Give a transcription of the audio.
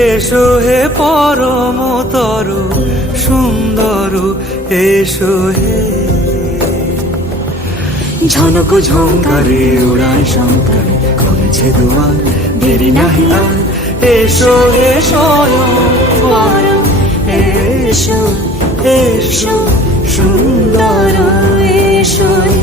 এসো হে পরমতর সুন্দর, এসো হে। ঝনক ঝঙ্কারে ওড়ায় শঙ্কর, করেছে দুয়ার দেরি নাহি আর। এসো হে স্বয়ং বর, এসো এসো সুন্দর, এসো হে।